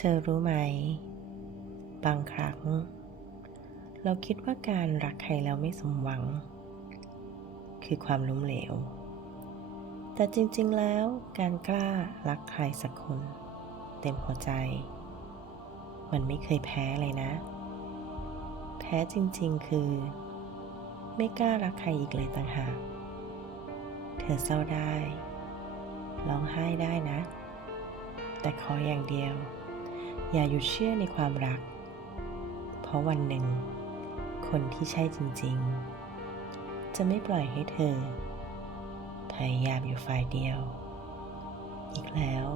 เธอรู้ไหมบางครั้งเราคิดว่าการรักใครแล้วไม่สมหวังคือความล้มเหลวแต่จริงๆแล้วการกล้ารักใครสักคนเต็มหัวใจมันไม่เคยแพ้เลยนะแพ้จริงๆคือไม่กล้ารักใครอีกเลยต่างหากเธอเศร้าได้ร้องไห้ได้นะแต่ขออย่างเดียวอย่าหยุดเชื่อในความรักเพราะวันหนึ่งคนที่ใช่จริงๆจะไม่ปล่อยให้เธอพยายามอยู่ฝ่ายเดียวอีกแล้ว